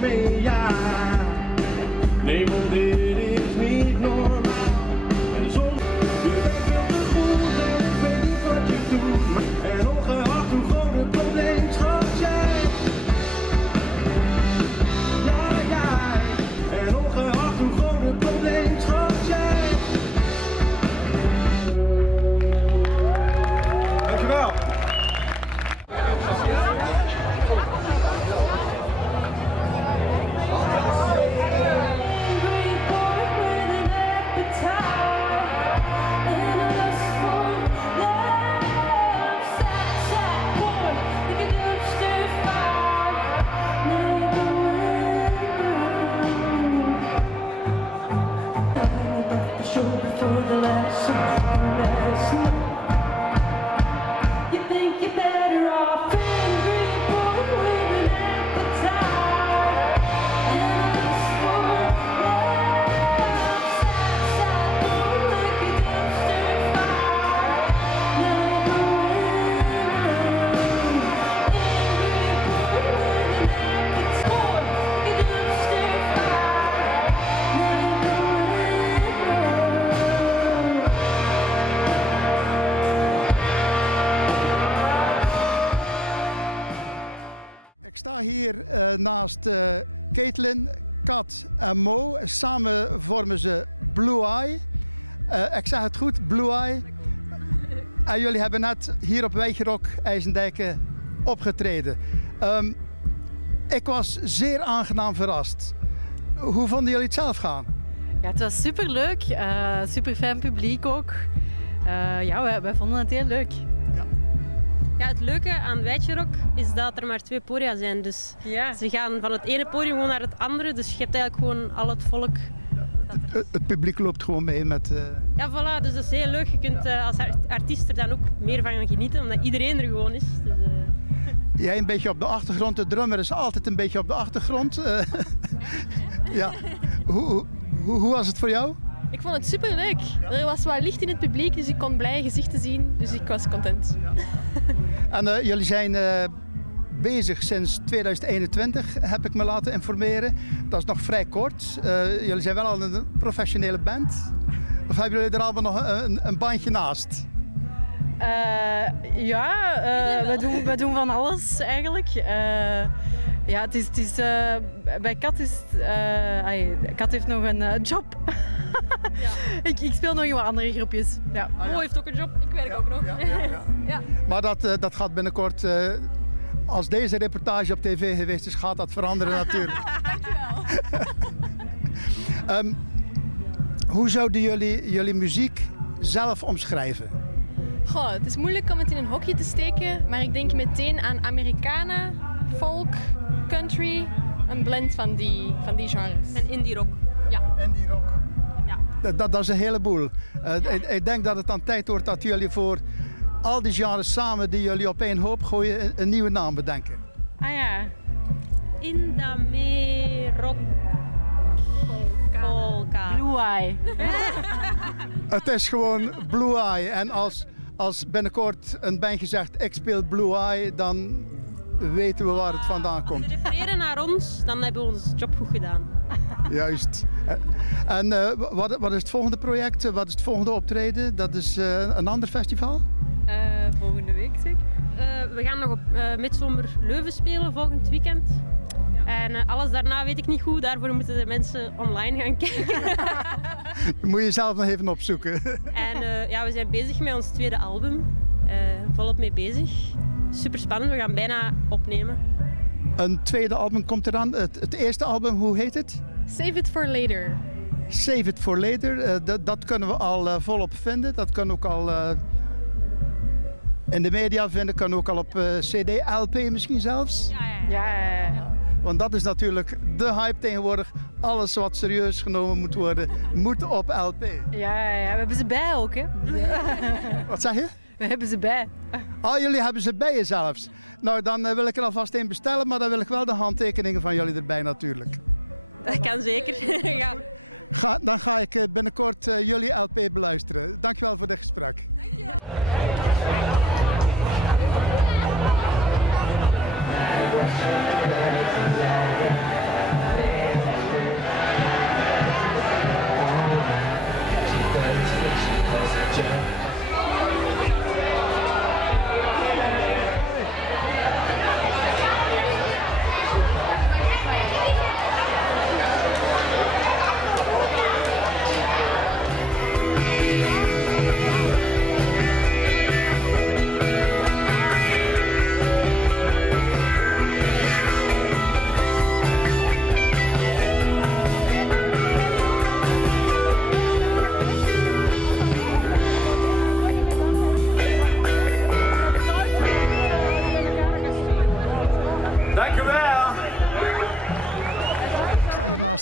mee, ja. Nee, want dit is niet normaal. En soms, je bent wel te goed en ik weet niet wat je doet. En ongeacht hoe groot het probleem, schat jij. Ja, jij. En ongeacht hoe groot het probleem, schat jij. Dankjewel. Ik sta hier naast Caitlin, Kat en Mo. Samen vormen ze Blue Eye. Ik zeg het goed, Blue Eye. En jullie hebben net hier op Weigerok IJsendijken opgetreden. Ik was zeer aangenaam verrast. Hoe vonden jullie het zelf gaan? Ja, het was superleuk. Super fijn publiek ook. Ja, wij vonden het heel leuk. Ja, het leuke aan Weigerok is dat er maar 2 podia zijn. Dus Ja. we gaan van het ene podium gewoon naar het andere. Dus je hebt eigenlijk gewoon al het volk. Het publiek loopt gewoon mee met... Ja, voilà. Dus dat is heel leuk. Je kunt als artiest er dan ook meer van genieten, omdat iedereen er gewoon is. Dus, Jij een beetje op de achtergrond. De drummer is altijd een beetje op de achtergrond. Ja. Hoe was het voor jou? Ik vond het superleuk. Er was wat licht in het publiek, dus ik kon blije gezichten zien. Dus ik was content. En jullie zijn bezig sinds 2021, heb ik me laten informeren. Dat is nog vrij kort. Jullie zijn wel al een professionele band. Of hebben jullie er allemaal nog een bandje naast? We doen van alles eigenlijk. Ja, het is bij Kat is Kat heeft nog een job. Ja. ik speel nog in wat andere groepjes. Ja. Mo heeft ook een job, ik werk ook nog. Ja. Maar dat gaat binnenkort, als deze reportage op tv geweest is, gaat dat veranderen natuurlijk. Dankjewel. Hoe zouden jullie muziek zelf omschrijven? Goh, het is moeilijk om het in een hokje te steken, maar ik denk meteen aan Americana, folk, country, een blend van die genres. en indie rock. Ja. Indie rock. Ja. Dat is een heleboel. Ik denk dat het aan tijd wordt dat jullie voor al die genres samen die jullie op één hoop gooien een nieuwe naam bedenken. Ah ja. Indame rock. Polka. Blue Eye. Het is gewoon Blue Eye. En als binnenkort een bandje zegt ik speel Blue Eye, dan weten we waar het vandaan komt. Als ze refereren naar ons, dan hebben we onze job goed gedaan. Juist. En wat is het volgende project? Wat is het volgende optreden? Dat is een ander festival? Volgende week zeker? We gaan nog op Midzomer Leuven spelen volgend weekend. En alles daarna weet ik niet goed, daarvoor moeten de mensen online gaan kijken. Dat moet je zelf nog even opzoeken. En ja, we zijn bezig met ons tweede album. Volop mee bezig. Super spannend, we gaan bijna opnemen. Een tweede album komt eraan. Het eerste album, hoe heet het? Save it for later. Save it for later. Dat kunnen we al volop vinden. Dat kunnen we ook al in de media vinden. Kunnen we ook al op CD, LP misschien zelfs. Ja. Want dat is natuurlijk de hype tegenwoordig. Alles wat serieus genomen moet worden, moet op LP. Ja, we hebben ze bij ook, hè. Wat zeg je? We hebben ze bij. Jullie hebben ze bij je zelfs. Nou, dan wil ik er alvast een bestellen, maar dan wil ik wel de handtekeningen van jullie erbij natuurlijk. Dat kan zeker. Ja. Dan ga ik binnenkort jullie LP beluisteren. Dankjewel voor dit gesprek.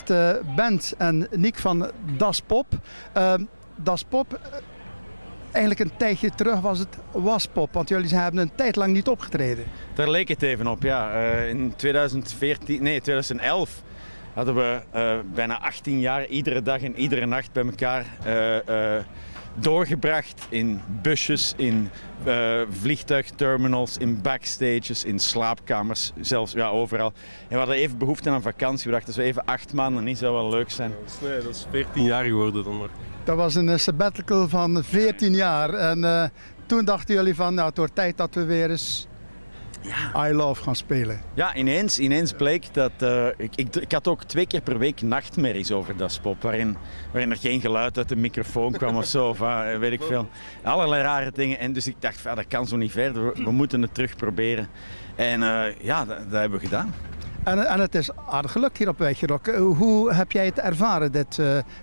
naast Bent en Nick van Das Pop. Das Pop, eigenlijk een tijdje terug was het Waspop, want jullie hebben een tijd lang niet opgetreden. Daar leek het even op, ja. In 2011 hadden we bijna 18 jaar iedere dag en iedere nacht bij elkaar doorgebracht in busjes, in vliegtuigterminals, in backstages, in slaapkamers, zelfs ja, overal. En we hadden even behoefte aan vakantie. We dachten, als we even 8 maanden niet zou wel leuk zijn. Nee, dat is 14 jaar geworden dan nog. Dat was een sabbatical van 14 jaar en toen dachten jullie van, nou, het wordt tijd dat we weer eens I Love gaan spelen. Ja, ineens bleek dat... Ik had ook 2 keer per week nachtmerries over Das Pop, waarin er geen geluid uit de microfoon kwam of zo, of weet ik veel. Allerlei rare dingen. En dus ik dacht, dat kan zo niet verder, we moeten het terug proberen. En ja, dat hebben we gedaan. En het is aardig gelukt hier op Weigerok. Hoe heb jij het ervaren,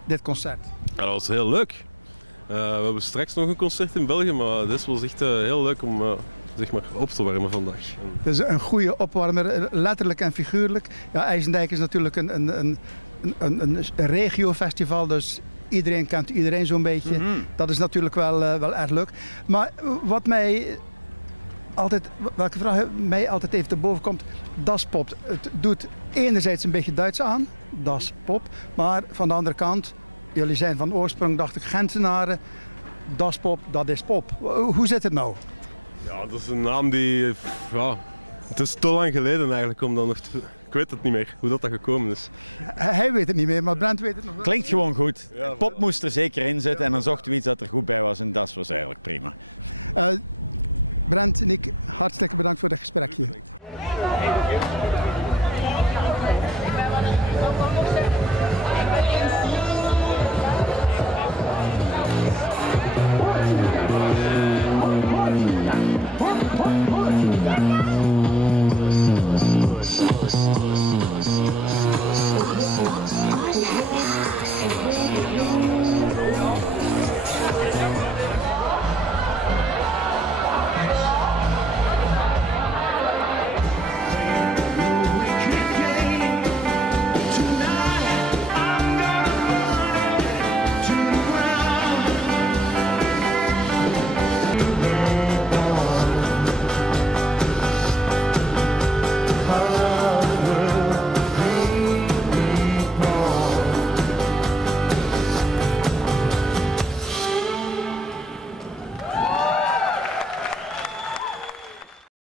dit concert? Ja, dat was heel leuk. We hebben straks nog een concert in België, maar dit was echt heel leuk om zeg maar op te warmen vandaag. Het is een goede opwarmer, letterlijk en figuurlijk. Ja, IJsendijk is natuurlijk een regiofestival, dus iedereen kent iedereen zo'n beetje. Dat is natuurlijk wel erg leuk. Maar welke vraag mij altijd even te boven komt, Das Pop. Het doet enerzijds een beetje Duits aan, Das Pop, maar van de andere kant, jullie zijn van oorsprong, dacht ik, Gentenaren. Das Pop, dat is pop. Hoe zit het nou? Ja, dat is een naam die... Ja, het is te lang geleden eigenlijk om dan nog te... Ik weet het niet meer, hoe dat gekomen is. Hij weet het niet meer, maar Brent weet het nog wel. Klinkt gewoon goed. Ja, Pop moest er zeker in zitten en dan zochten we iets dat er goed bij was en dat was eigenlijk prima. Brent, Nick, hartstikke bedankt voor het gesprekje.